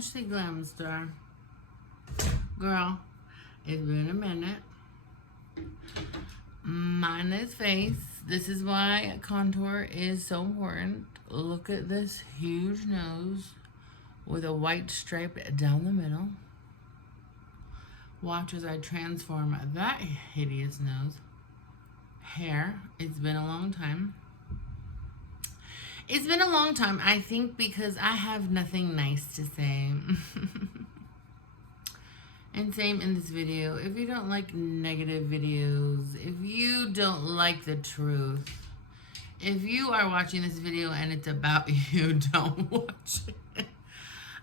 Ashley Glamstar. Girl, it's been a minute. Mind this face. This is why contour is so important. Look at this huge nose with a white stripe down the middle. Watch as I transform that hideous nose. Hair. It's been a long time. It's been a long time, I think, because I have nothing nice to say. And same in this video. If you don't like negative videos, if you don't like the truth, if you are watching this video and it's about you, don't watch it.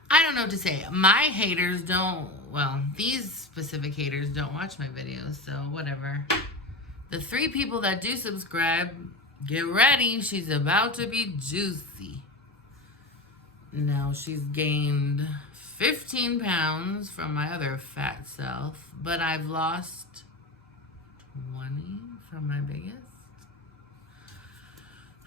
I don't know what to say. My haters don't, well, these specific haters don't watch my videos, so whatever. The 3 people that do subscribe, get ready. She's about to be juicy. Now she's gained 15 pounds from my other fat self, but I've lost 20 from my biggest.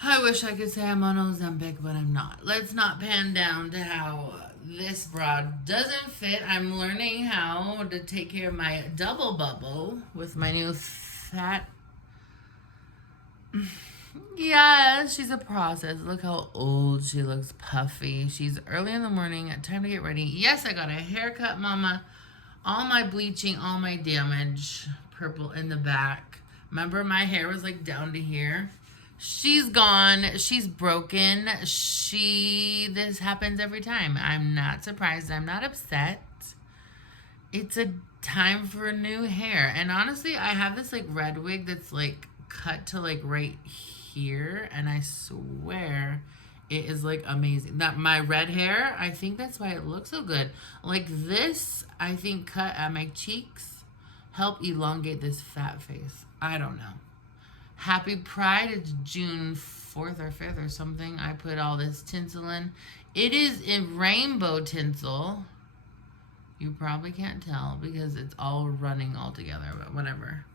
I wish I could say I'm on Ozempic, but I'm not. Let's not pan down to how this broad doesn't fit. I'm learning how to take care of my double bubble with my new fat. Yeah, she's a process. Look how old she looks, puffy. She's early in the morning. Time to get ready. Yes, I got a haircut, mama. All my bleaching, all my damage. Purple in the back. Remember, my hair was like down to here. She's gone. She's broken. This happens every time. I'm not surprised. I'm not upset. It's a time for new hair. And honestly, I have this like red wig that's like cut to like right here, and I swear it is like amazing. That my red hair, I think that's why it looks so good. Like this, I think cut at my cheeks help elongate this fat face. I don't know. Happy Pride. It's June 4th or 5th or something. I put all this tinsel in. It is in rainbow tinsel. You probably can't tell because it's all running all together, but whatever.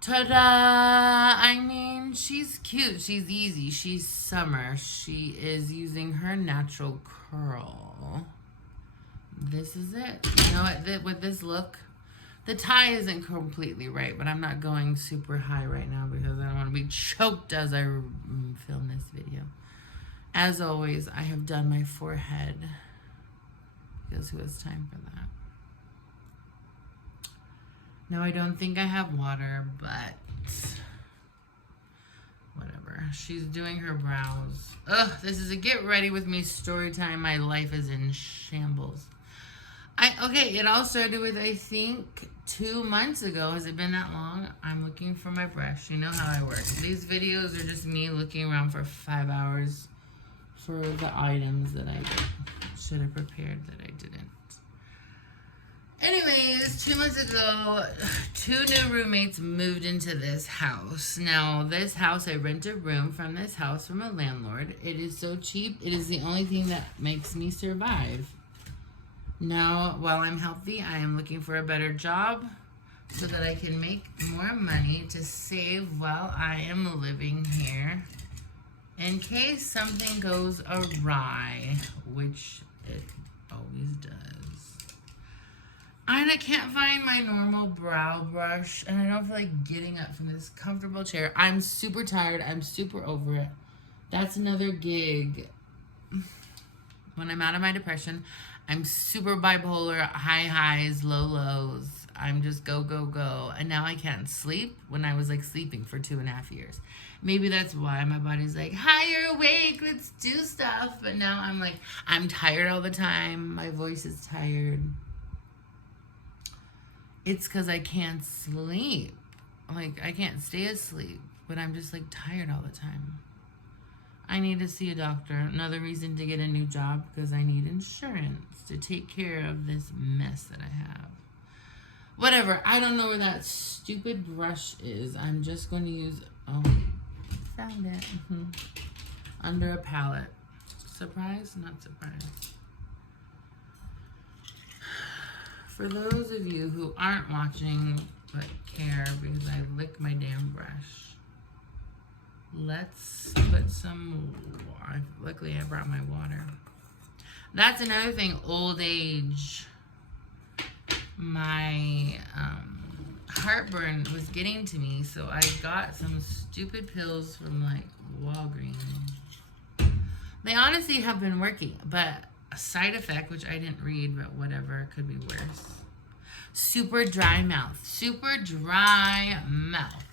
Ta-da! I mean, she's cute. She's easy. She's summer. She is using her natural curl. This is it. You know what? With this look, the tie isn't completely right, but I'm not going super high right now because I don't want to be choked as I film this video. As always, I have done my forehead because who has time for that? No, I don't think I have water, but whatever. She's doing her brows. Ugh, this is a get ready with me story time. My life is in shambles. Okay, it all started with, I think, 2 months ago. Has it been that long? I'm looking for my brush. You know how I work. These videos are just me looking around for 5 hours for the items that I should have prepared that I didn't. Anyways, 2 months ago, 2 new roommates moved into this house. Now, this house, I rent a room from this house from a landlord. It is so cheap. It is the only thing that makes me survive. Now, while I'm healthy, I am looking for a better job so that I can make more money to save while I am living here in case something goes awry, which it always does. And I can't find my normal brow brush, and I don't feel like getting up from this comfortable chair. I'm super tired. I'm super over it. That's another gig. When I'm out of my depression, I'm super bipolar, high highs, low lows. I'm just go, go, go. And now I can't sleep when I was like sleeping for 2.5 years. Maybe that's why my body's like, hi, you're awake, let's do stuff. But now I'm like, I'm tired all the time. My voice is tired. It's because I can't sleep. Like, I can't stay asleep, but I'm just like tired all the time. I need to see a doctor. Another reason to get a new job because I need insurance to take care of this mess that I have. Whatever. I don't know where that stupid brush is. I'm just going to use, oh, found it. Under a palette. Surprise? Not surprise. For those of you who aren't watching but care because I lick my damn brush, let's put some water. Luckily I brought my water. That's another thing, old age. My heartburn was getting to me, so I got some stupid pills from like Walgreens. They honestly have been working, but a side effect, which I didn't read, but whatever, could be worse. Super dry mouth. Super dry mouth.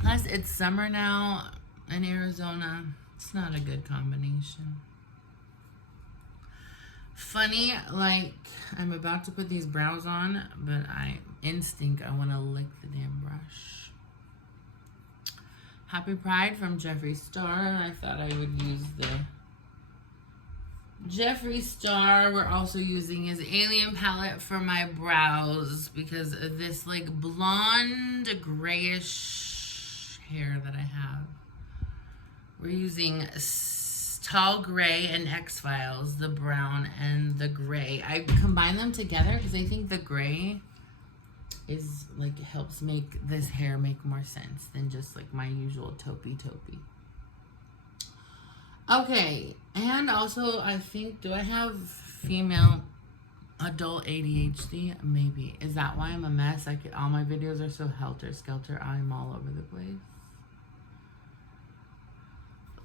Plus, it's summer now in Arizona. It's not a good combination. Funny, like, I'm about to put these brows on, but I want to lick the damn brush. Happy Pride from Jeffree Star. I thought I would use the Jeffree Star. We're also using his Alien palette for my brows because of this like blonde grayish hair that I have. We're using Tall Gray and X-Files, the brown and the gray. I combine them together because I think the gray is like helps make this hair make more sense than just like my usual taupey. Okay, and also I think, do I have female adult ADHD? Maybe. Is that why I'm a mess? All my videos are so helter-skelter. I'm all over the place.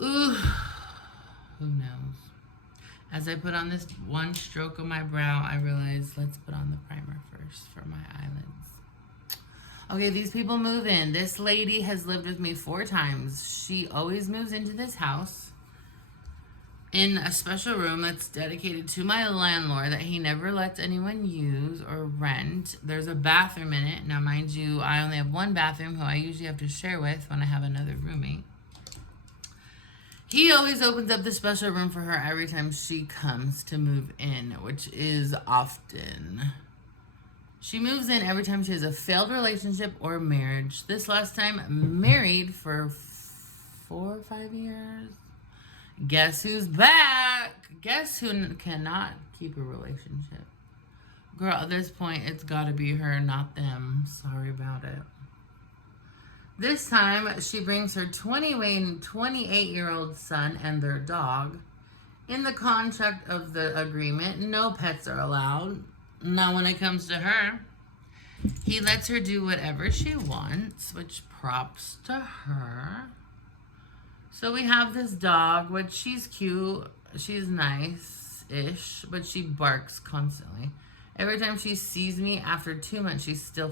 Ooh, who knows? As I put on this one stroke of my brow, I realized let's put on the primer first for my eyelids. Okay, these people move in. This lady has lived with me 4 times. She always moves into this house in a special room that's dedicated to my landlord that he never lets anyone use or rent. There's a bathroom in it. Now, mind you, I only have one bathroom who I usually have to share with when I have another roommate. He always opens up the special room for her every time she comes to move in, which is often. She moves in every time she has a failed relationship or marriage. This last time, married for 4 or 5 years. Guess who's back? Guess who cannot keep a relationship? Girl, at this point, it's got to be her, not them. Sorry about it. This time, she brings her 28-year-old son and their dog. In the contract of the agreement, no pets are allowed. Now, when it comes to her, he lets her do whatever she wants, which props to her. So we have this dog, which she's cute, she's nice-ish, but she barks constantly. Every time she sees me after 2 months, she's still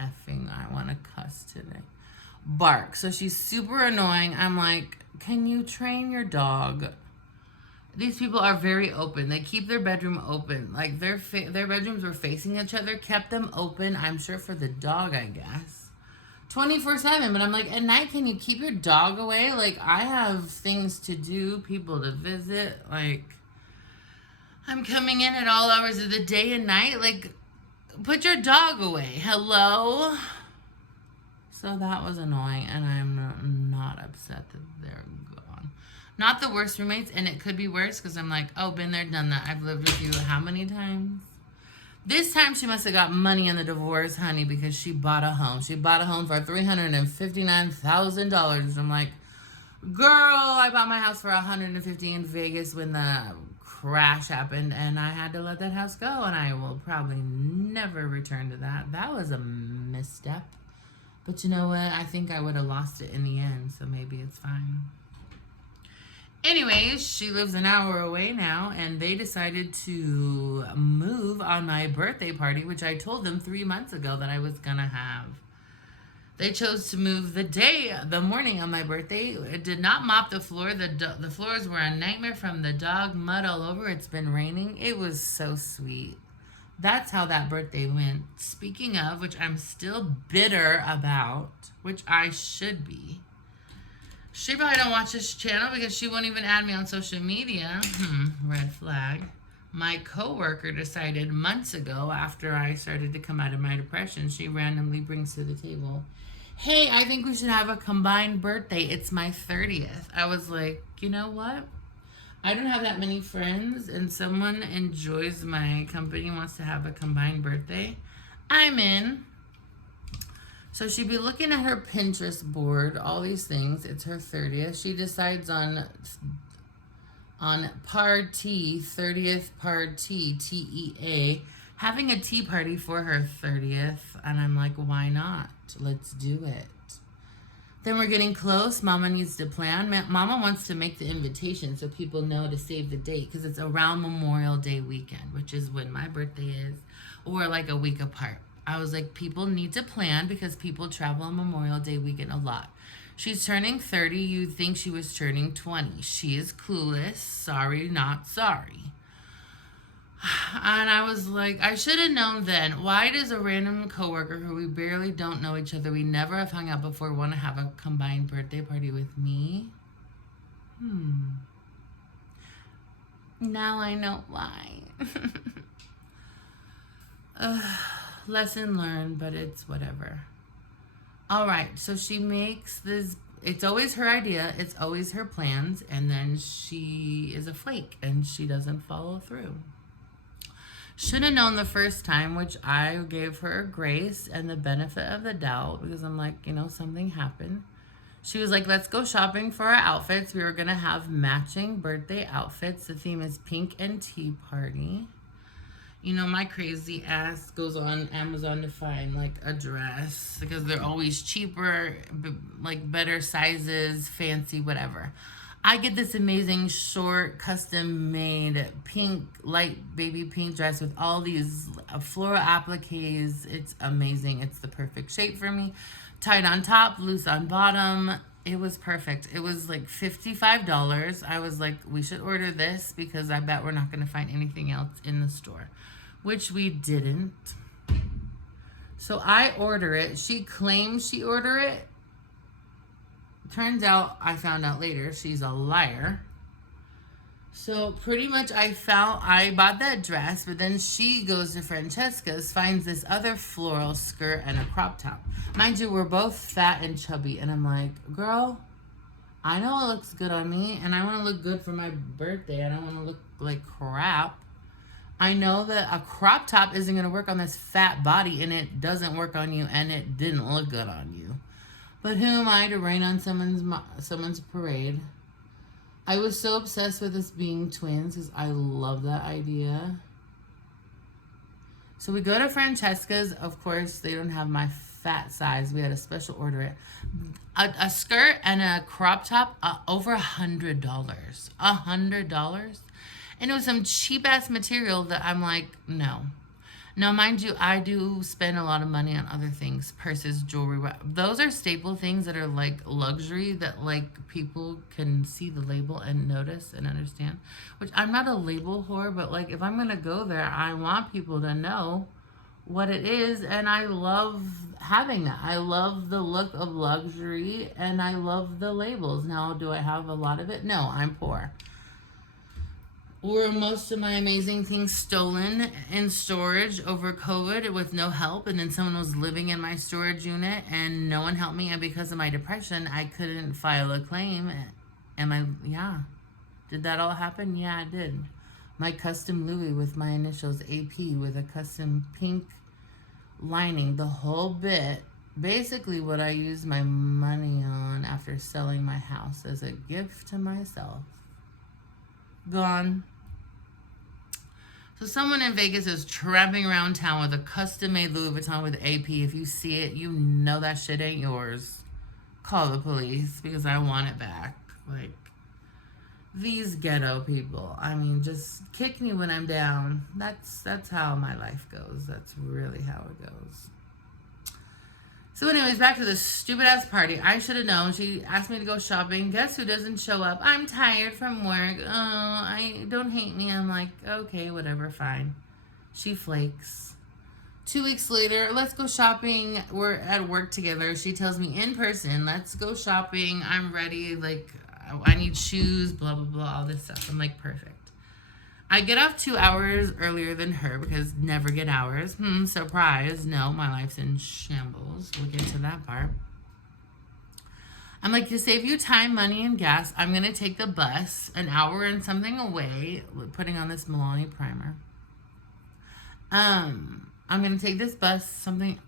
effing, I want to cuss today, bark. So she's super annoying. I'm like, can you train your dog? These people are very open. They keep their bedroom open. Like their bedrooms were facing each other, kept them open, I'm sure for the dog, I guess. 24/7, but I'm like, at night, can you keep your dog away? Like, I have things to do, people to visit. Like, I'm coming in at all hours of the day and night. Like, put your dog away. Hello? So that was annoying, and I'm not upset that they're gone. Not the worst roommates, and it could be worse because I'm like, oh, been there, done that. I've lived with you how many times? This time she must have got money in the divorce, honey, because she bought a home. She bought a home for $359,000. I'm like, girl, I bought my house for $150,000 in Vegas when the crash happened, and I had to let that house go, and I will probably never return to that. That was a misstep. But you know what? I think I would have lost it in the end, so maybe it's fine. Anyways, she lives an hour away now, and they decided to move on my birthday party, which I told them 3 months ago that I was going to have. They chose to move the morning of my birthday. It did not mop the floor. The floors were a nightmare from the dog, mud all over. It's been raining. It was so sweet. That's how that birthday went. Speaking of, which I'm still bitter about, which I should be. She probably don't watch this channel because she won't even add me on social media. Red flag. My coworker decided months ago, after I started to come out of my depression, she randomly brings to the table, hey, I think we should have a combined birthday. It's my 30th. I was like, you know what? I don't have that many friends, and someone enjoys my company, wants to have a combined birthday. I'm in. So she'd be looking at her Pinterest board, all these things. It's her 30th. She decides on party, 30th party, TEA, having a tea party for her 30th. And I'm like, why not? Let's do it. Then we're getting close. Mama needs to plan. Mama wants to make the invitation so people know to save the date because it's around Memorial Day weekend, which is when my birthday is, or like a week apart. I was like, people need to plan because people travel on Memorial Day weekend a lot. She's turning 30. You'd think she was turning 20. She is clueless. Sorry, not sorry. And I was like, I should have known then. Why does a random coworker who we barely don't know each other, we never have hung out before, want to have a combined birthday party with me? Now I know why. Lesson learned, but it's whatever. All right, so she makes this. It's always her idea. It's always her plans. And then she is a flake and she doesn't follow through. Should have known the first time, which I gave her grace and the benefit of the doubt because I'm like, something happened. She was like, let's go shopping for our outfits. We were going to have matching birthday outfits. The theme is pink and tea party. My crazy ass goes on Amazon to find like a dress because they're always cheaper, like better sizes, fancy, whatever. I get this amazing short, custom-made pink, light baby pink dress with all these floral appliques. It's amazing. It's the perfect shape for me. Tight on top, loose on bottom. It was perfect. It was like $55. I was like, we should order this because I bet we're not going to find anything else in the store, which we didn't. So I order it. She claims she ordered it. Turns out, I found out later, she's a liar. So pretty much I bought that dress, but then she goes to Francesca's, finds this other floral skirt and a crop top. Mind you, we're both fat and chubby, and I'm like, girl, I know it looks good on me, and I want to look good for my birthday. I don't want to look like crap. I know that a crop top isn't going to work on this fat body, and it doesn't work on you, and it didn't look good on you. But who am I to rain on someone's parade? I was so obsessed with us being twins because I love that idea. So we go to Francesca's. Of course, they don't have my fat size. We had a special order it. A skirt and a crop top, over $100. $100. And it was some cheap-ass material that I'm like, no. Now, mind you, I do spend a lot of money on other things, purses, jewelry. Those are staple things that are like luxury that like people can see the label and notice and understand. Which I'm not a label whore, but like if I'm going to go there, I want people to know what it is. And I love having that. I love the look of luxury and I love the labels. Now, do I have a lot of it? No, I'm poor. Were most of my amazing things stolen in storage over COVID with no help, and then someone was living in my storage unit and no one helped me, and because of my depression I couldn't file a claim. Did that all happen? Yeah, it did. My custom Louis with my initials AP with a custom pink lining, the whole bit. Basically what I used my money on after selling my house as a gift to myself. Gone. So someone in Vegas is tramping around town with a custom-made Louis Vuitton with AP. If you see it, you know that shit ain't yours. Call the police because I want it back. Like, these ghetto people. I mean, just kick me when I'm down. That's how my life goes. That's really how it goes. So anyways, back to this stupid-ass party. I should have known. She asked me to go shopping. Guess who doesn't show up? I'm tired from work. Oh, I don't hate me. I'm like, okay, whatever, fine. She flakes. 2 weeks later, let's go shopping. We're at work together. She tells me in person, let's go shopping. I'm ready. Like, I need shoes, blah, blah, blah, all this stuff. I'm like, perfect. I get off 2 hours earlier than her because never get hours. Surprise. No, my life's in shambles. We'll get to that part. I'm like, to save you time, money, and gas, I'm going to take the bus an hour and something away, putting on this Milani primer. I'm going to take this bus something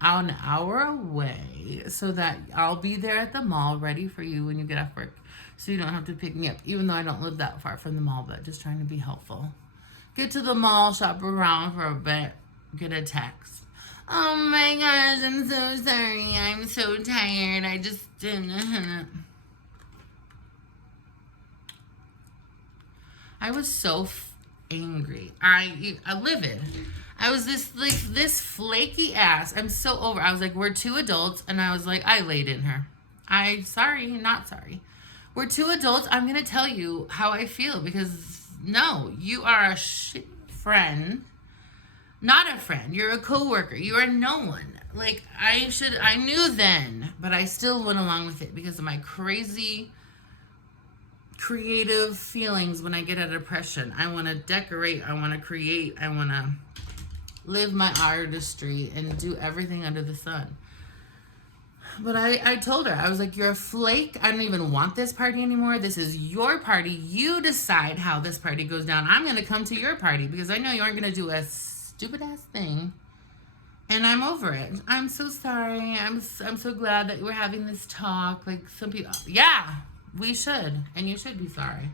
an hour away so that I'll be there at the mall ready for you when you get off work. So you don't have to pick me up, even though I don't live that far from the mall, but just trying to be helpful. Get to the mall, shop around for a bit, get a text. Oh my gosh, I'm so sorry. I'm so tired. I just didn't. I was so angry. I livid. I was this flaky ass. I'm so over. I was like, we're two adults, and I was like, I laid in her. Sorry, not sorry. We're two adults. I'm gonna tell you how I feel because no, you are a shit friend. Not a friend. You're a coworker. You are no one. Like I knew then, but I still went along with it because of my crazy creative feelings when I get a depression. I want to decorate. I want to create. I want to live my artistry and do everything under the sun. But I told her, I was like, you're a flake. I don't even want this party anymore. This is your party. You decide how this party goes down. I'm going to come to your party because I know you aren't going to do a stupid ass thing. And I'm over it. I'm so sorry. I'm so glad that we're having this talk. Like some people, yeah, we should. And you should be sorry.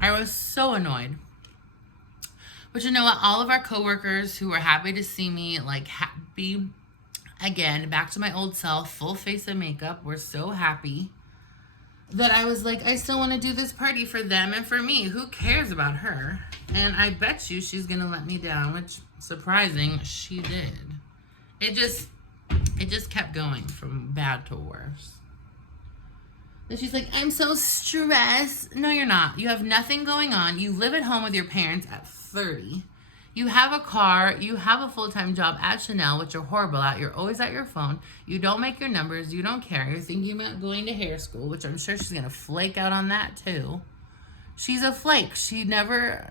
I was so annoyed. But you know what? All of our coworkers who were happy to see me, like happy again, back to my old self, full face of makeup, were so happy that I was like, I still want to do this party for them and for me. Who cares about her? And I bet you she's going to let me down, which, surprising, she did. It just kept going from bad to worse. And she's like, I'm so stressed. No, you're not. You have nothing going on. You live at home with your parents at 30. You have a car. You have a full-time job at Chanel, which you're horrible at. You're always at your phone. You don't make your numbers. You don't care. You're thinking about going to hair school, which I'm sure she's going to flake out on that too. She's a flake. She never...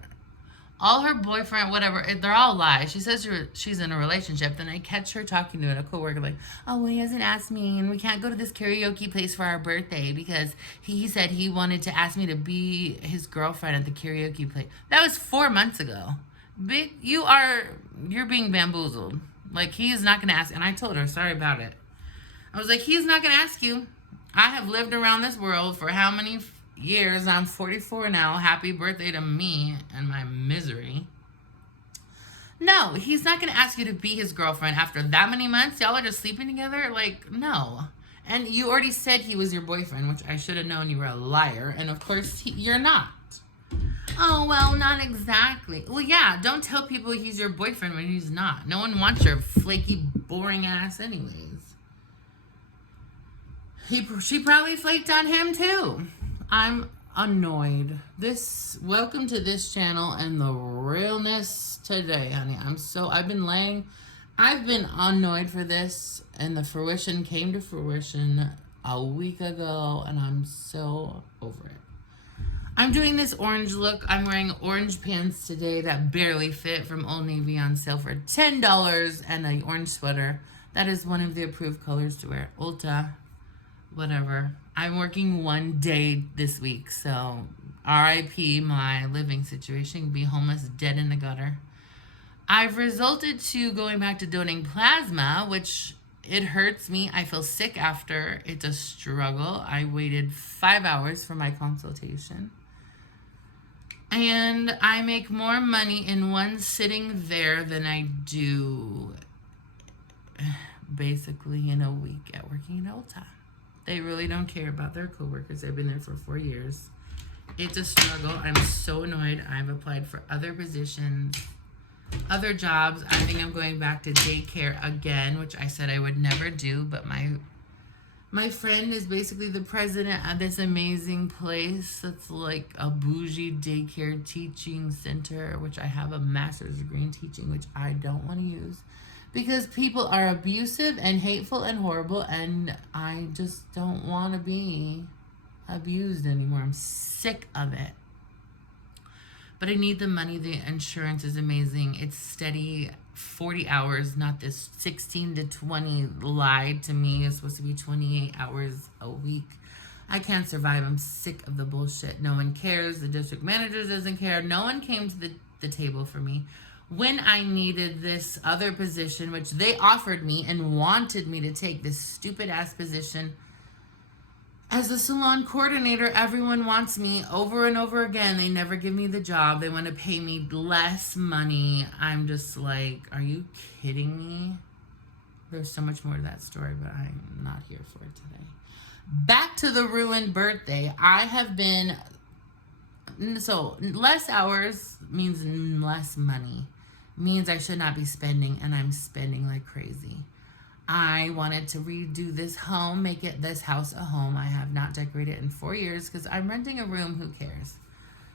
All her boyfriend, whatever, they're all lies. She says she's in a relationship. Then I catch her talking to a coworker like, oh, well, he hasn't asked me, and we can't go to this karaoke place for our birthday because he said he wanted to ask me to be his girlfriend at the karaoke place. That was 4 months ago. You're being bamboozled. Like, he is not going to ask. And I told her, sorry about it. I was like, he's not going to ask you. I have lived around this world for how many years? I'm 44 now. Happy birthday to me and my misery. No, he's not going to ask you to be his girlfriend after that many months. Y'all are just sleeping together? Like, no. And you already said he was your boyfriend, which I should have known you were a liar. And of course, you're not. Oh, well, not exactly. Well, yeah, don't tell people he's your boyfriend when he's not. No one wants your flaky, boring ass anyways. She probably flaked on him, too. I'm annoyed. Welcome to this channel and the realness today, honey. I've been annoyed for this, and the fruition came to fruition a week ago, and I'm so over it. I'm doing this orange look. I'm wearing orange pants today that barely fit from Old Navy on sale for $10 and an orange sweater. That is one of the approved colors to wear. Ulta, whatever. I'm working one day this week, so RIP my living situation. Be homeless, dead in the gutter. I've resulted to going back to donating plasma, which it hurts me. I feel sick after. It's a struggle. I waited 5 hours for my consultation. And I make more money in one sitting there than I do basically in a week at working at Ulta. They really don't care about their coworkers. They've been there for 4 years. It's a struggle. I'm so annoyed. I've applied for other positions, other jobs. I think I'm going back to daycare again, which I said I would never do, but my friend is basically the president of this amazing place that's like a bougie daycare teaching center, which I have a master's degree in teaching, which I don't want to use because people are abusive and hateful and horrible, and I just don't want to be abused anymore. I'm sick of it. But I need the money. The insurance is amazing. It's steady 40 hours, not this 16 to 20 lied to me. It's supposed to be 28 hours a week. I can't survive. I'm sick of the bullshit. No one cares. The district manager doesn't care. No one came to the table for me. when I needed this other position, which they offered me and wanted me to take, this stupid ass position as a salon coordinator. Everyone wants me over and over again. They never give me the job. They want to pay me less money. I'm just like, are you kidding me? There's so much more to that story, but I'm not here for it today. Back to the ruined birthday. I have been, so less hours means less money. Means I should not be spending, and I'm spending like crazy. I wanted to redo this home, make it this house a home. I have not decorated in 4 years because I'm renting a room. Who cares?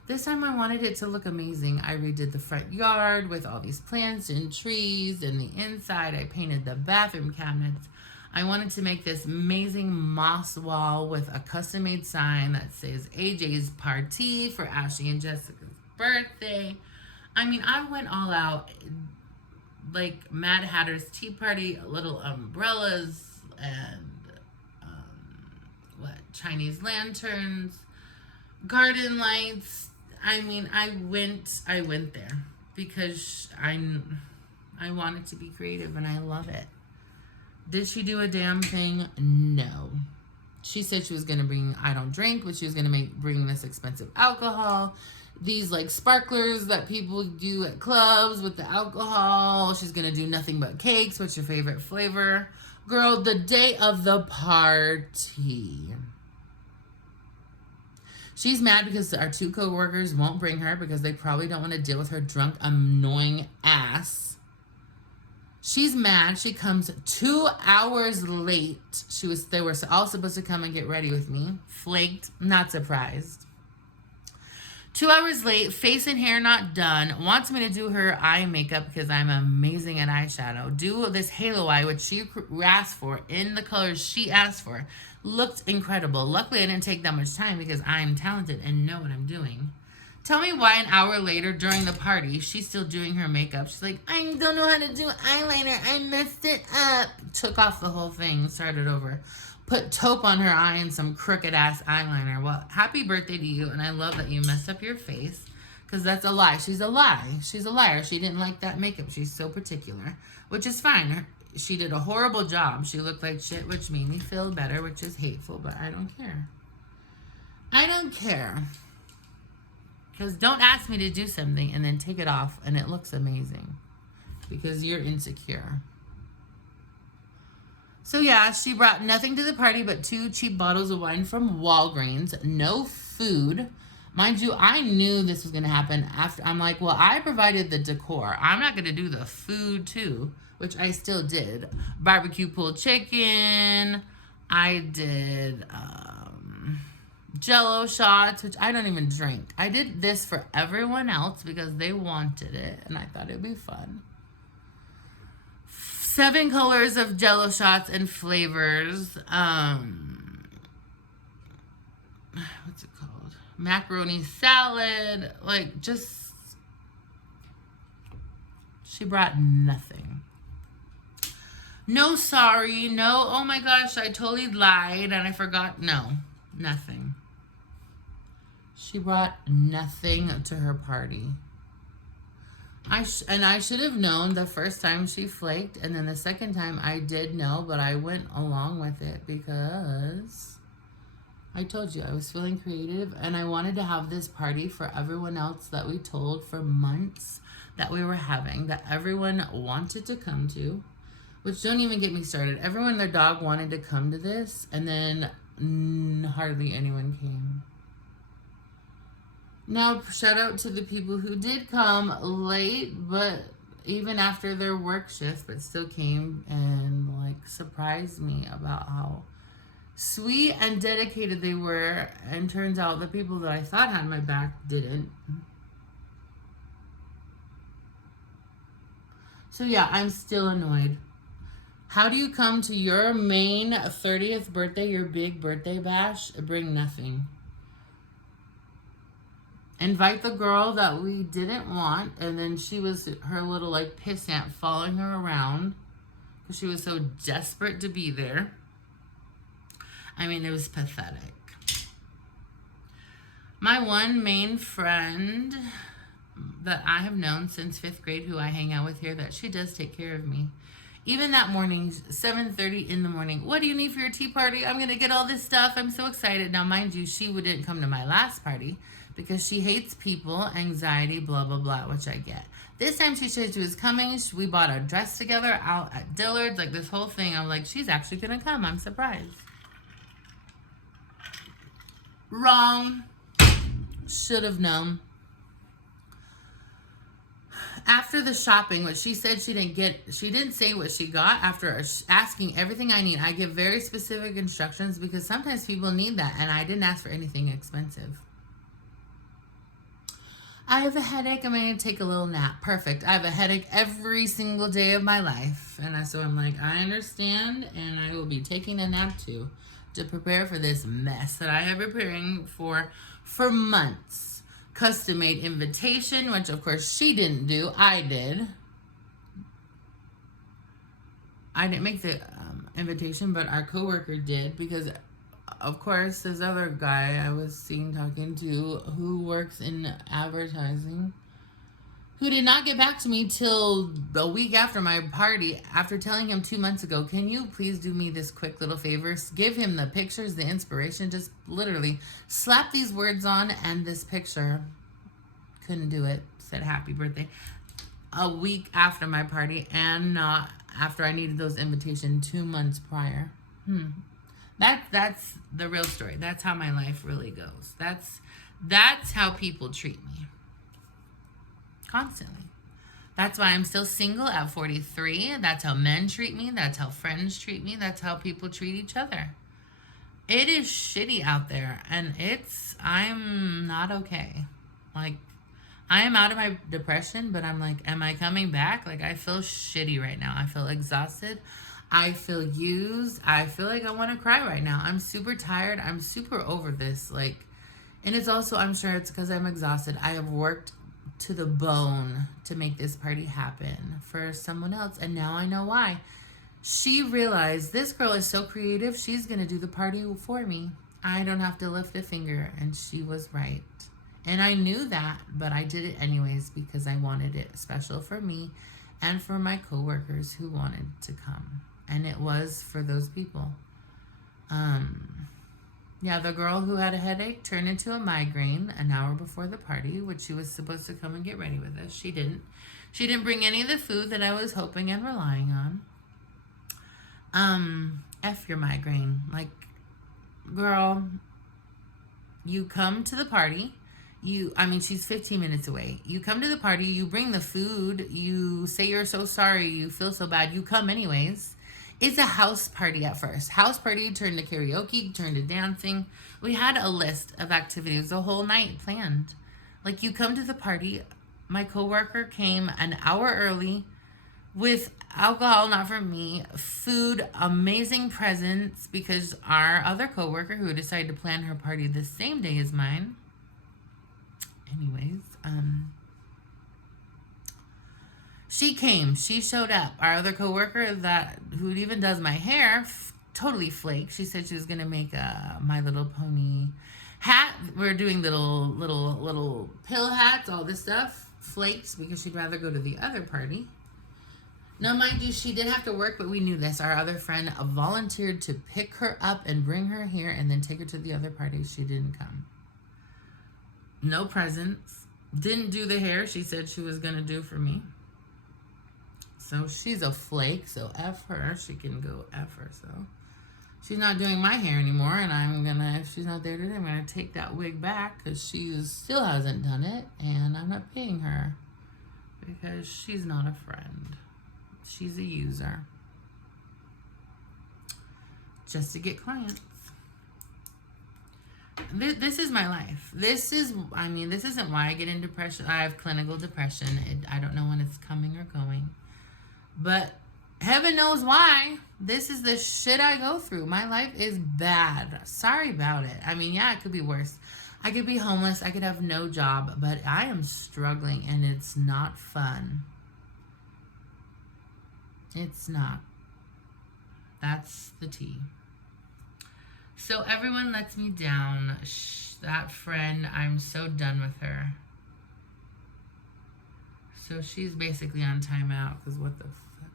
This time I wanted it to look amazing. I redid the front yard with all these plants and trees, and the inside I painted the bathroom cabinets. I wanted to make this amazing moss wall with a custom-made sign that says AJ's Party for Ashley and Jessica's birthday. I mean, I went all out, like Mad Hatter's Tea Party, little umbrellas, and Chinese lanterns, garden lights. I mean, I went there because I wanted to be creative, and I love it. Did she do a damn thing? No. She said she was going to bring, I don't drink, but she was going to bring this expensive alcohol. These like sparklers that people do at clubs with the alcohol. She's going to do nothing but cakes. What's your favorite flavor? Girl, the day of the party. She's mad because our 2 co-workers won't bring her because they probably don't want to deal with her drunk, annoying ass. She's mad. She comes 2 hours late. They were all supposed to come and get ready with me. Flaked, not surprised. 2 hours late, face and hair not done. Wants me to do her eye makeup because I'm amazing at eyeshadow. Do this halo eye, which she asked for, in the colors she asked for. Looked incredible. Luckily, I didn't take that much time because I'm talented and know what I'm doing. Tell me why an hour later during the party, she's still doing her makeup. She's like, I don't know how to do eyeliner. I messed it up. Took off the whole thing, started over. Put taupe on her eye and some crooked ass eyeliner. Well, happy birthday to you. And I love that you messed up your face because that's a lie. She's a lie. She's a liar. She didn't like that makeup. She's so particular, which is fine. She did a horrible job. She looked like shit, which made me feel better, which is hateful, but I don't care. I don't care. Because don't ask me to do something and then take it off and it looks amazing. Because you're insecure. So yeah, she brought nothing to the party but 2 cheap bottles of wine from Walgreens. No food. Mind you, I knew this was going to happen after. I'm like, well, I provided the decor. I'm not going to do the food too. Which I still did. Barbecue pulled chicken. I did Jello shots, which I don't even drink. I did this for everyone else because they wanted it, and I thought it'd be fun. 7 colors of Jello shots and flavors. What's it called? Macaroni salad. Like, just... She brought nothing. No sorry. No, oh my gosh, I totally lied and I forgot. No, nothing. She brought nothing to her party. I should have known the first time she flaked, and then the second time I did know, but I went along with it because I told you I was feeling creative and I wanted to have this party for everyone else that we told for months that we were having, that everyone wanted to come to, which don't even get me started. Everyone and their dog wanted to come to this, and then hardly anyone came. Now, shout out to the people who did come late, but even after their work shift, but still came and like surprised me about how sweet and dedicated they were. And turns out the people that I thought had my back didn't. So yeah, I'm still annoyed. How do you come to your main 30th birthday, your big birthday bash, bring nothing? Invite the girl that we didn't want, and then she was her little like pissant following her around because she was so desperate to be there. I mean, it was pathetic. My one main friend, that I have known since 5th grade, who I hang out with here, that she does take care of me. Even that morning, 7:30 in the morning. What do you need for your tea party? I'm going to get all this stuff. I'm so excited. Now, mind you, she didn't come to my last party because she hates people, anxiety, blah, blah, blah, which I get. This time she said she was coming. We bought a dress together out at Dillard's, like this whole thing. I'm like, she's actually going to come. I'm surprised. Wrong. Should have known. After the shopping, what she said she didn't get, she didn't say what she got. After asking everything I need, I give very specific instructions because sometimes people need that, and I didn't ask for anything expensive. I have a headache. I'm going to take a little nap. Perfect. I have a headache every single day of my life. And so I'm like, I understand, and I will be taking a nap too to prepare for this mess that I have been preparing for months. Custom-made invitation, which of course she didn't do. I did. I didn't make the invitation, but our coworker did, because of course this other guy I was seen talking to, who works in advertising, who did not get back to me till a week after my party, after telling him 2 months ago, can you please do me this quick little favor? Give him the pictures, the inspiration, just literally slap these words on and this picture. Couldn't do it. Said happy birthday. A week after my party, and not after I needed those invitations 2 months prior. That's the real story. That's how my life really goes. That's how people treat me. Constantly. That's why I'm still single at 43. That's how men treat me. That's how friends treat me. That's how people treat each other. It is shitty out there, and I'm not okay. Like, I am out of my depression, but I'm like, am I coming back? Like, I feel shitty right now. I feel exhausted. I feel used. I feel like I want to cry right now. I'm super tired. I'm super over this. Like, and it's also, I'm sure it's because I'm exhausted. I have worked to the bone to make this party happen for someone else, and now I know why. She realized this girl is so creative, she's going to do the party for me. I don't have to lift a finger, and she was right. And I knew that, but I did it anyways because I wanted it special for me and for my coworkers who wanted to come. And it was for those people. Yeah, the girl who had a headache turned into a migraine an hour before the party, which she was supposed to come and get ready with us. She didn't. She didn't bring any of the food that I was hoping and relying on. F your migraine. Like, girl, you come to the party. She's 15 minutes away. You come to the party, you bring the food, you say you're so sorry, you feel so bad, you come anyways. It's a house party at first. House party turned to karaoke, turned to dancing. We had a list of activities, a whole night planned. Like, you come to the party, my coworker came an hour early with alcohol, not for me, food, amazing presents, because our other coworker, who decided to plan her party the same day as mine, anyways, she came. She showed up. Our other coworker, who even does my hair, totally flaked. She said she was gonna make a My Little Pony hat. We're doing little pill hats, all this stuff. Flaked because she'd rather go to the other party. Now, mind you, she did have to work, but we knew this. Our other friend volunteered to pick her up and bring her here and then take her to the other party. She didn't come. No presents. Didn't do the hair she said she was going to do for me. So she's a flake, so F her. She can go F herself. She's not doing my hair anymore, and if she's not there today, I'm going to take that wig back because she still hasn't done it, and I'm not paying her because she's not a friend. She's a user. Just to get clients. This is my life. This isn't why I get in depression. I have clinical depression. I don't know when it's coming or going. But heaven knows why. This is the shit I go through. My life is bad. Sorry about it. It could be worse. I could be homeless. I could have no job. But I am struggling, and it's not fun. It's not. That's the tea. So everyone lets me down. That friend, I'm so done with her. So she's basically on timeout because what the fuck.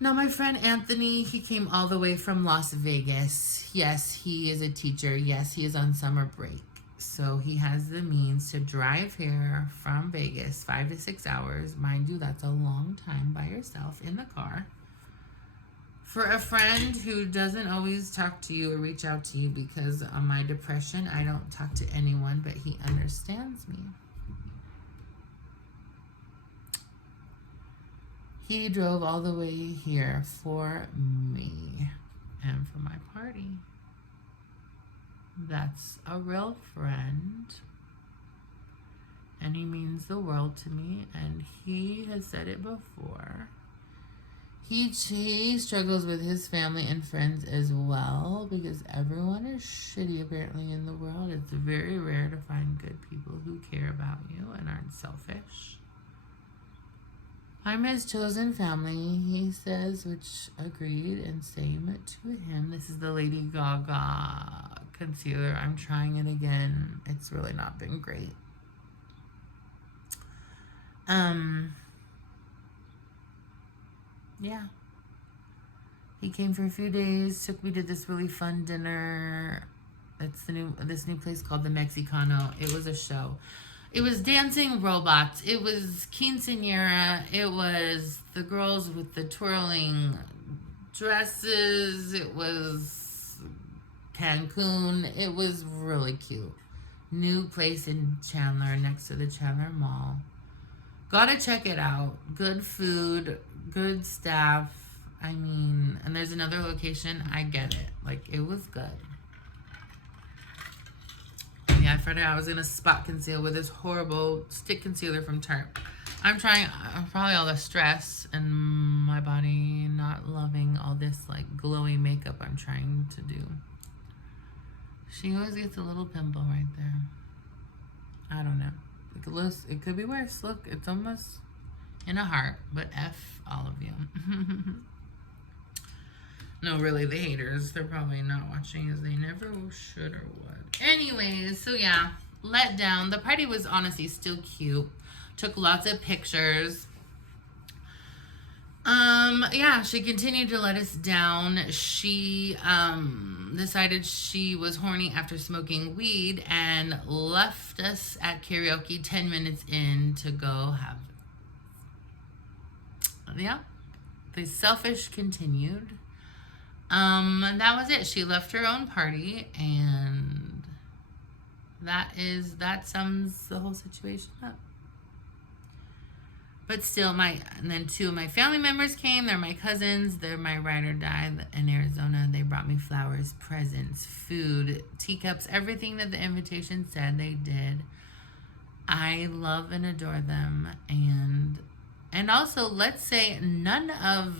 No, my friend Anthony, he came all the way from Las Vegas. Yes, he is a teacher. Yes, he is on summer break. So he has the means to drive here from Vegas 5 to 6 hours. Mind you, that's a long time by yourself in the car. For a friend who doesn't always talk to you or reach out to you because of my depression, I don't talk to anyone, but he understands me. He drove all the way here for me and for my party. That's a real friend. And he means the world to me. And he has said it before. He struggles with his family and friends as well because everyone is shitty apparently in the world. It's very rare to find good people who care about you and aren't selfish. I'm his chosen family, he says, which agreed, and same to him. This is the Lady Gaga concealer. I'm trying it again. It's really not been great. Yeah. He came for a few days, took me to this really fun dinner. It's this new place called the Mexicano. It was a show. It was dancing robots. It was quinceañera. It was the girls with the twirling dresses. It was Cancun. It was really cute. New place in Chandler, next to the Chandler Mall. Gotta check it out. Good food, good staff. I mean, and there's another location. I get it. Like, it was good. Yeah, I thought I was going to spot conceal with this horrible stick concealer from Tarte. I'm trying, probably all the stress and my body not loving all this, like, glowy makeup I'm trying to do. She always gets a little pimple right there. I don't know. It could be worse. Look, it's almost in a heart, but F all of you. No, really, the haters, they're probably not watching as they never should or would. Anyways, so yeah, let down. The party was honestly still cute. Took lots of pictures. Yeah, she continued to let us down. She decided she was horny after smoking weed and left us at karaoke 10 minutes in to go have it. Yeah, the selfish continued. And that was it. She left her own party, and that sums the whole situation up. But still, and then 2 of my family members came. They're my cousins. They're my ride or die in Arizona. They brought me flowers, presents, food, teacups, everything that the invitation said they did. I love and adore them. And also, let's say none of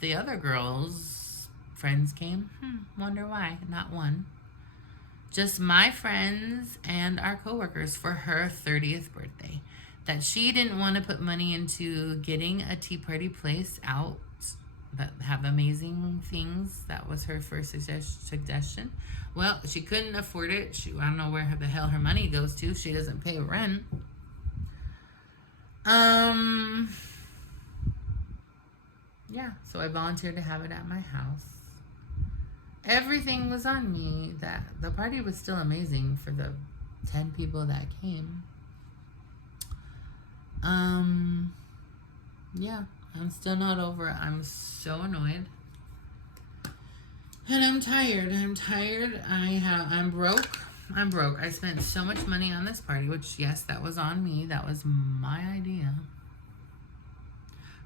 the other girls' friends came. Wonder why. Not one. Just my friends and our coworkers for her 30th birthday. That she didn't want to put money into getting a tea party place out that have amazing things. That was her first suggestion. Well, she couldn't afford it. I don't know where the hell her money goes to. She doesn't pay rent. Yeah, so I volunteered to have it at my house. Everything was on me. That the party was still amazing for the 10 people that came. Yeah, I'm still not over it. I'm so annoyed. And I'm tired. I'm broke. I spent so much money on this party, which, yes, that was on me. That was my idea.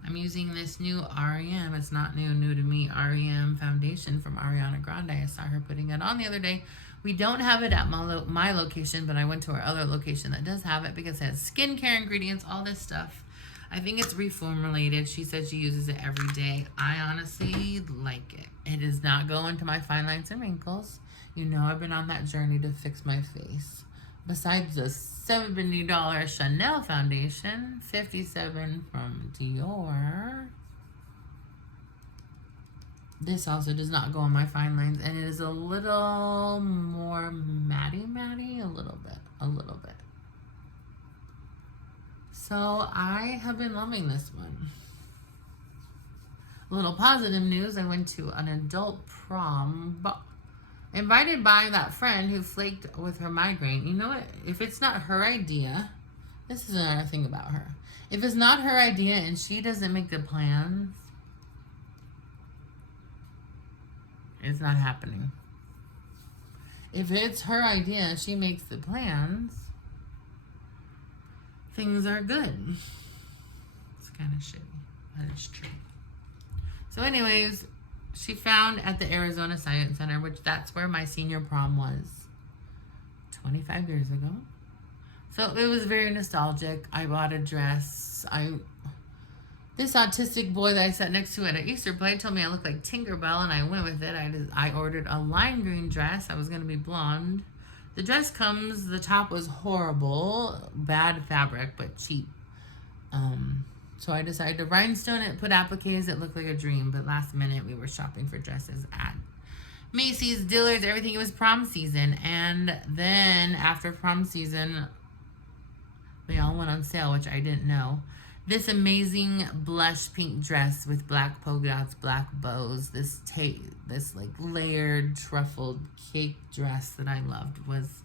I'm using this new REM. It's not new to me. REM foundation from Ariana Grande. I saw her putting it on the other day. We don't have it at my location, but I went to our other location that does have it because it has skincare ingredients, all this stuff. I think it's reformulated. She said she uses it every day. I honestly like it. It does not go into my fine lines and wrinkles. You know I've been on that journey to fix my face. Besides the $70 Chanel foundation, $57 from Dior. This also does not go on my fine lines, and it is a little more matty, a little bit. So I have been loving this one. A little positive news, I went to an adult prom, invited by that friend who flaked with her migraine. You know what? If it's not her idea, this is another thing about her. If it's not her idea and she doesn't make the plans, it's not happening. If it's her idea and she makes the plans, things are good. It's kind of shitty. That is true. So anyways, she found at the Arizona Science Center, which that's where my senior prom was 25 years ago. So it was very nostalgic. I bought a dress. This autistic boy that I sat next to at an Easter play told me I looked like Tinkerbell, and I went with it. I ordered a lime green dress. I was going to be blonde. The dress comes, the top was horrible, bad fabric, but cheap. So I decided to rhinestone it, put appliques. It looked like a dream, but last minute we were shopping for dresses at Macy's, Dillard's, everything. It was prom season, and then after prom season, they all went on sale, which I didn't know. This amazing blush pink dress with black polka dots, black bows, this like layered truffled cake dress that I loved was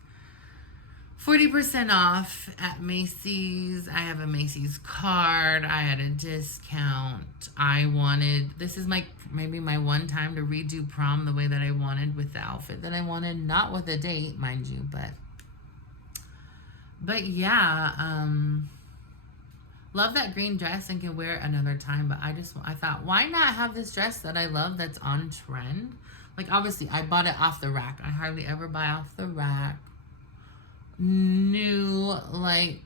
40% off at Macy's. I have a Macy's card. I had a discount. This is maybe my one time to redo prom the way that I wanted, with the outfit that I wanted, not with a date, mind you, but yeah, love that green dress and can wear it another time. But I thought, why not have this dress that I love that's on trend? Like, obviously, I bought it off the rack. I hardly ever buy off the rack. New, like,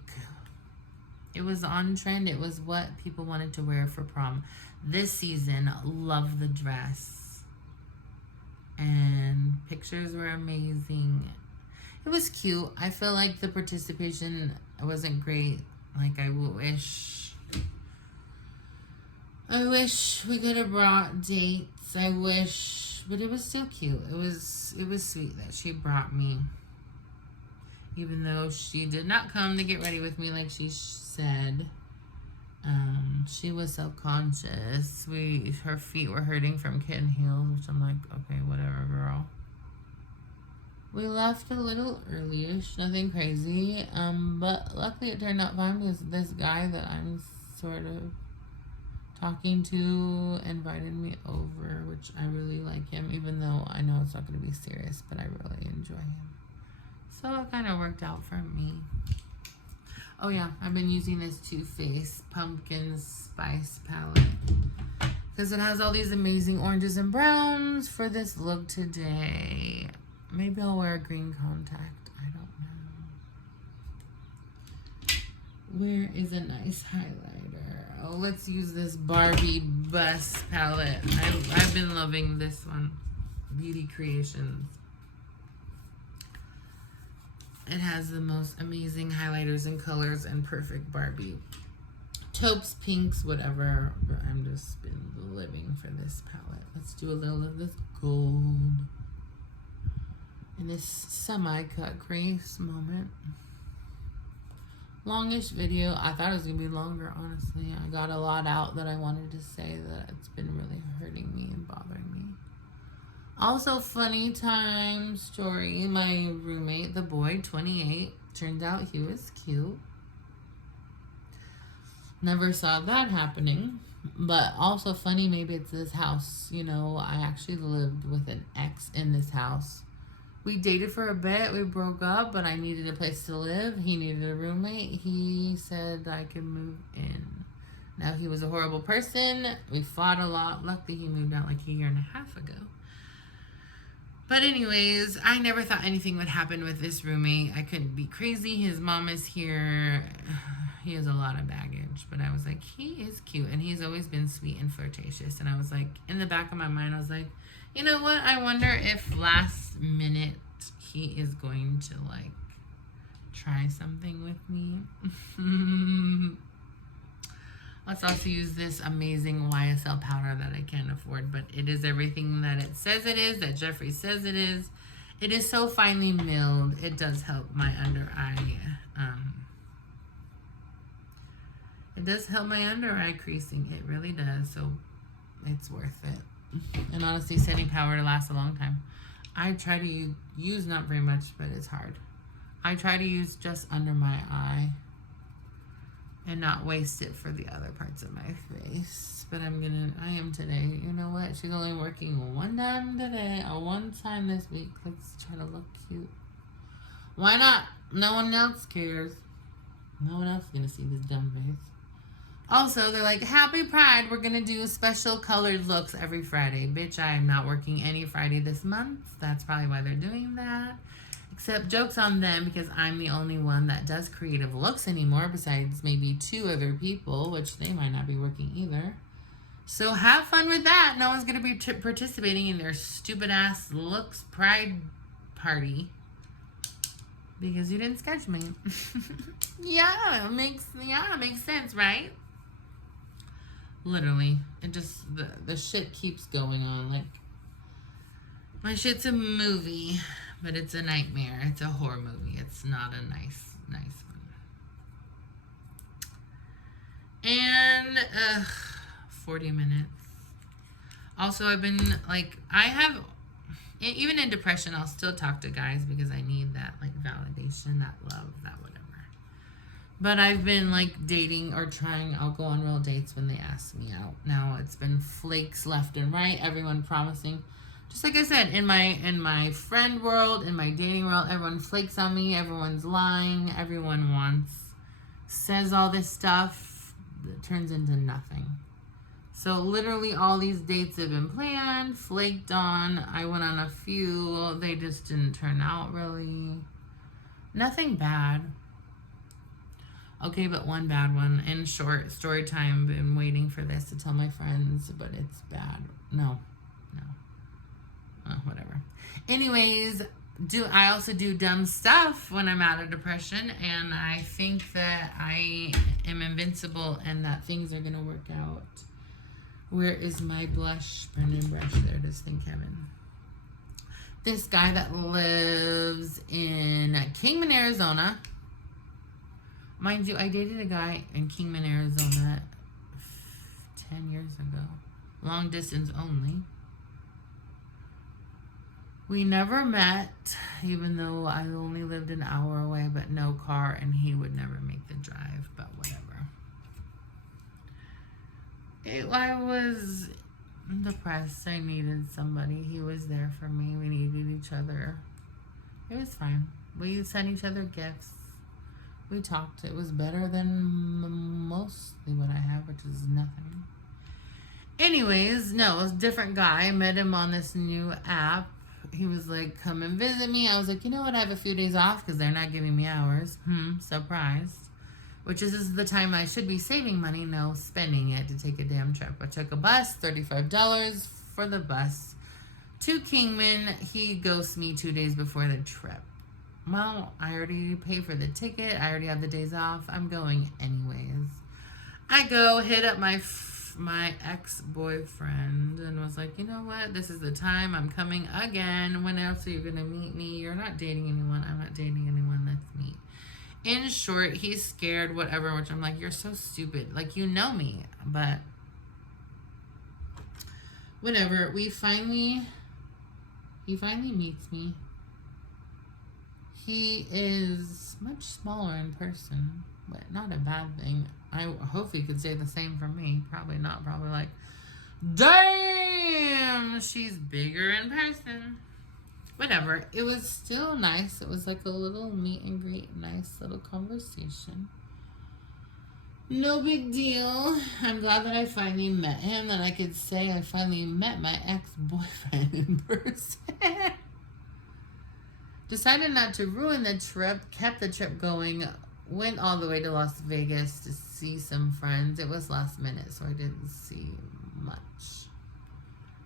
it was on trend. It was what people wanted to wear for prom. This season, love the dress. And pictures were amazing. It was cute. I feel like the participation wasn't great. Like, I wish we could have brought dates. But it was still cute. It was sweet that she brought me, even though she did not come to get ready with me like she said. She was self-conscious. Her feet were hurting from kitten heels, which I'm like, okay, whatever, girl. We left a little early-ish, nothing crazy, but luckily it turned out fine because this guy that I'm sort of talking to invited me over, which I really like him, even though I know it's not going to be serious, but I really enjoy him. So it kind of worked out for me. Oh yeah, I've been using this Too Faced Pumpkin Spice palette because it has all these amazing oranges and browns for this look today. Maybe I'll wear a green contact. I don't know. Where is a nice highlighter? Oh, let's use this Barbie Bus palette. I've been loving this one. Beauty Creations. It has the most amazing highlighters and colors and perfect Barbie. Taupes, pinks, whatever. I'm just been living for this palette. Let's do a little of this gold. In this semi-cut crease moment. Longish video. I thought it was going to be longer, honestly. I got a lot out that I wanted to say that it's been really hurting me and bothering me. Also, funny time story. My roommate, the boy, 28, turned out he was cute. Never saw that happening. But also funny, maybe it's this house. You know, I actually lived with an ex in this house. We dated for a bit. We broke up, but I needed a place to live. He needed a roommate. He said I could move in. Now, he was a horrible person. We fought a lot. Luckily, he moved out like a year and a half ago. But anyways, I never thought anything would happen with this roommate. I couldn't be crazy. His mom is here. He has a lot of baggage. But I was like, he is cute. And he's always been sweet and flirtatious. And I was like, in the back of my mind, I was like, you know what? I wonder if last minute he is going to, like, try something with me. Let's also use this amazing YSL powder that I can't afford, but it is everything that it says it is, that Jeffree says it is. It is so finely milled. It does help my under eye It does help my under eye creasing. It really does. So it's worth it. And honestly, setting power to last a long time. I try to use not very much, but it's hard. I try to use just under my eye and not waste it for the other parts of my face. But I am today. You know what? She's only working one time today, or one time this week. Let's try to look cute. Why not? No one else cares. No one else is going to see this dumb face. Also, they're like, Happy Pride. We're going to do special colored looks every Friday. Bitch, I am not working any Friday this month. That's probably why they're doing that. Except joke's on them because I'm the only one that does creative looks anymore besides maybe 2 other people, which they might not be working either. So have fun with that. No one's going to be participating in their stupid ass looks pride party because you didn't sketch me. Yeah, it makes sense, right? Literally, it just the shit keeps going on. Like, my shit's a movie, but it's a nightmare. It's a horror movie. It's not a nice one. And 40 minutes. Also, I've been like, even in depression, I'll still talk to guys because I need that like validation, that love, that whatever. But I've been like dating or I'll go on real dates when they ask me out. Now it's been flakes left and right, everyone promising. Just like I said, in my friend world, in my dating world, everyone flakes on me, everyone's lying, everyone says all this stuff that turns into nothing. So literally all these dates have been planned, flaked on. I went on a few, they just didn't turn out really. Nothing bad. Okay, but one bad one. In short, story time, been waiting for this to tell my friends, but it's bad. No. Whatever. Anyways, I also do dumb stuff when I'm out of depression, and I think that I am invincible and that things are going to work out. Where is my blush burning brush? There it is. Thank heaven. This guy that lives in Kingman, Arizona. Mind you, I dated a guy in Kingman, Arizona 10 years ago. Long distance only. We never met, even though I only lived an hour away, but no car, and he would never make the drive, but whatever. I was depressed. I needed somebody. He was there for me. We needed each other. It was fine. We sent each other gifts. We talked. It was better than mostly what I have, which is nothing. Anyways, no, it was a different guy. I met him on this new app. He was like, come and visit me. I was like, you know what? I have a few days off because they're not giving me hours. Surprised. Which is the time I should be saving money, no spending it to take a damn trip. I took a bus, $35 for the bus to Kingman. He ghosts me 2 days before the trip. Well, I already paid for the ticket. I already have the days off. I'm going anyways. I go hit up my ex-boyfriend and was like, you know what? This is the time. I'm coming again. When else are you going to meet me? You're not dating anyone. I'm not dating anyone. Let's meet. In short, he's scared, whatever, which I'm like, you're so stupid. Like, you know me. But whatever. He finally meets me. He is much smaller in person, but not a bad thing. I hope he could say the same for me. Probably not. Probably like, damn, she's bigger in person. Whatever. It was still nice. It was like a little meet and greet, nice little conversation. No big deal. I'm glad that I finally met him, that I could say I finally met my ex-boyfriend in person. Decided not to ruin the trip, kept the trip going, went all the way to Las Vegas to see some friends. It was last minute, so I didn't see much.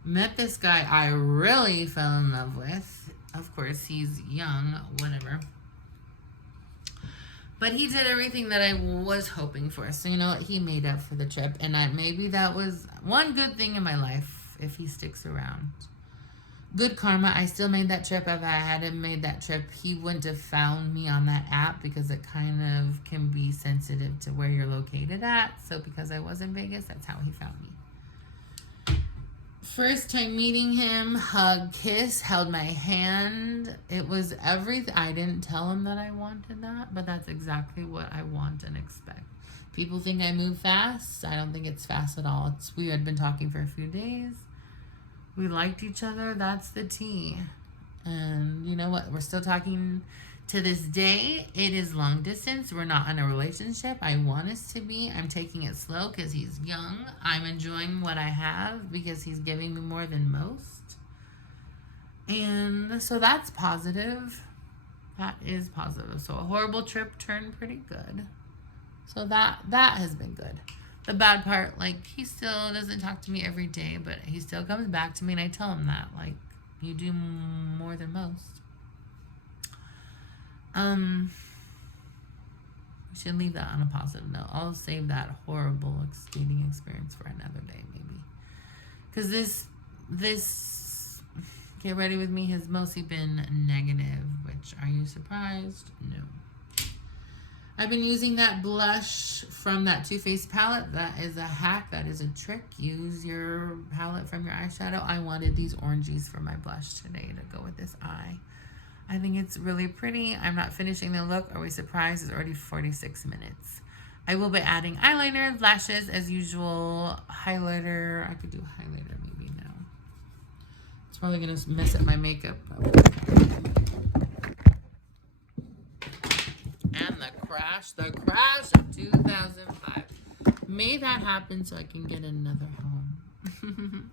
Met this guy I really fell in love with. Of course, he's young, whatever. But he did everything that I was hoping for. So, you know what? He made up for the trip. And maybe that was one good thing in my life, if he sticks around. Good karma. I still made that trip. If I hadn't made that trip, he wouldn't have found me on that app because it kind of can be sensitive to where you're located at. So because I was in Vegas, that's how he found me. First time meeting him, hug, kiss, held my hand. It was everything. I didn't tell him that I wanted that, but that's exactly what I want and expect. People think I move fast. I don't think it's fast at all. We had been talking for a few days. We liked each other. That's the tea. And you know what? We're still talking to this day. It is long distance. We're not in a relationship. I want us to be. I'm taking it slow because he's young. I'm enjoying what I have because he's giving me more than most. And so that's positive. That is positive. So a horrible trip turned pretty good. So that has been good. The bad part, like, he still doesn't talk to me every day, but he still comes back to me, and I tell him that, like, you do more than most. We should leave that on a positive note. I'll save that horrible dating experience for another day, maybe. Because this, get ready with me, has mostly been negative, which, are you surprised? No. I've been using that blush from that Too Faced palette. That is a hack. That is a trick. Use your palette from your eyeshadow. I wanted these oranges for my blush today to go with this eye. I think it's really pretty. I'm not finishing the look. Are we surprised? It's already 46 minutes. I will be adding eyeliner, lashes as usual. Highlighter. I could do highlighter maybe now. It's probably going to mess up my makeup. And the crash of 2005. May that happen so I can get another home.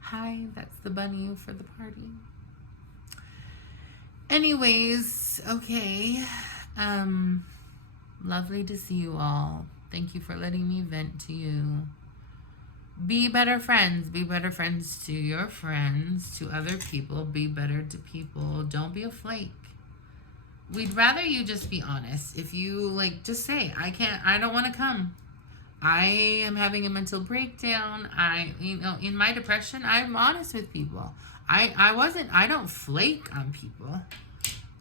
Hi, that's the bunny for the party. Anyways, okay. Lovely to see you all. Thank you for letting me vent to you. Be better friends. Be better friends to your friends, to other people. Be better to people. Don't be a flake. We'd rather you just be honest. If you, like, just say, I don't want to come. I am having a mental breakdown. In my depression, I'm honest with people. I don't flake on people.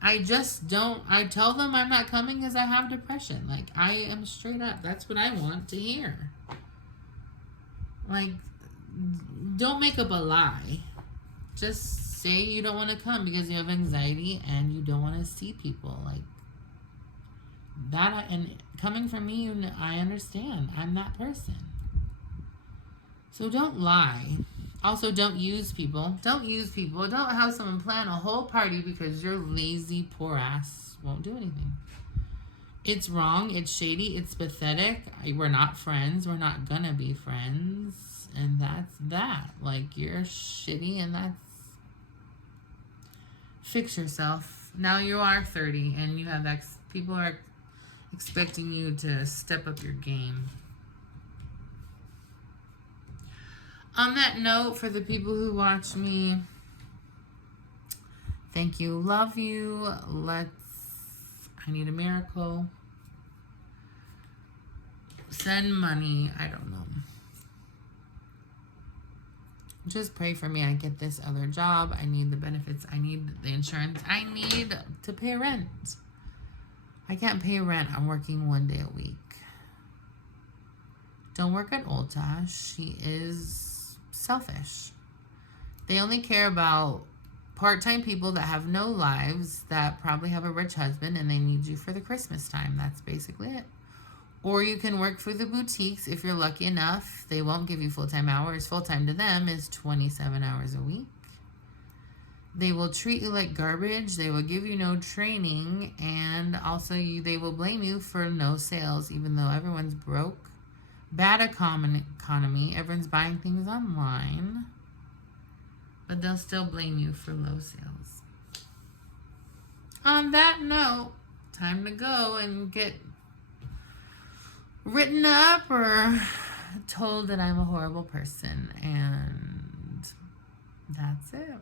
I just don't, I tell them I'm not coming because I have depression. Like, I am straight up. That's what I want to hear. Like, don't make up a lie. Just say you don't want to come because you have anxiety and you don't want to see people. Like, that, and coming from me, I understand. I'm that person. So don't lie. Also, don't use people. Don't use people. Don't have someone plan a whole party because your lazy, poor ass won't do anything. It's wrong. It's shady. It's pathetic. We're not friends. We're not gonna be friends. And that's that. Like, you're shitty and that's... Fix yourself. Now you are 30 and you have that... People are expecting you to step up your game. On that note, for the people who watch me, thank you. Love you. I need a miracle. Send money. I don't know. Just pray for me. I get this other job. I need the benefits. I need the insurance. I need to pay rent. I can't pay rent. I'm working 1 day a week. Don't work at Old Tash. She is selfish. They only care about part-time people that have no lives, that probably have a rich husband, and they need you for the Christmas time. That's basically it. Or you can work for the boutiques if you're lucky enough. They won't give you full-time hours. Full-time to them is 27 hours a week. They will treat you like garbage. They will give you no training. And also they will blame you for no sales, even though everyone's broke. Bad economy. Everyone's buying things online. But they'll still blame you for low sales. On that note, time to go and get written up or told that I'm a horrible person. And that's it.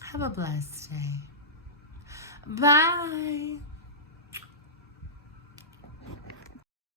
Have a blessed day. Bye.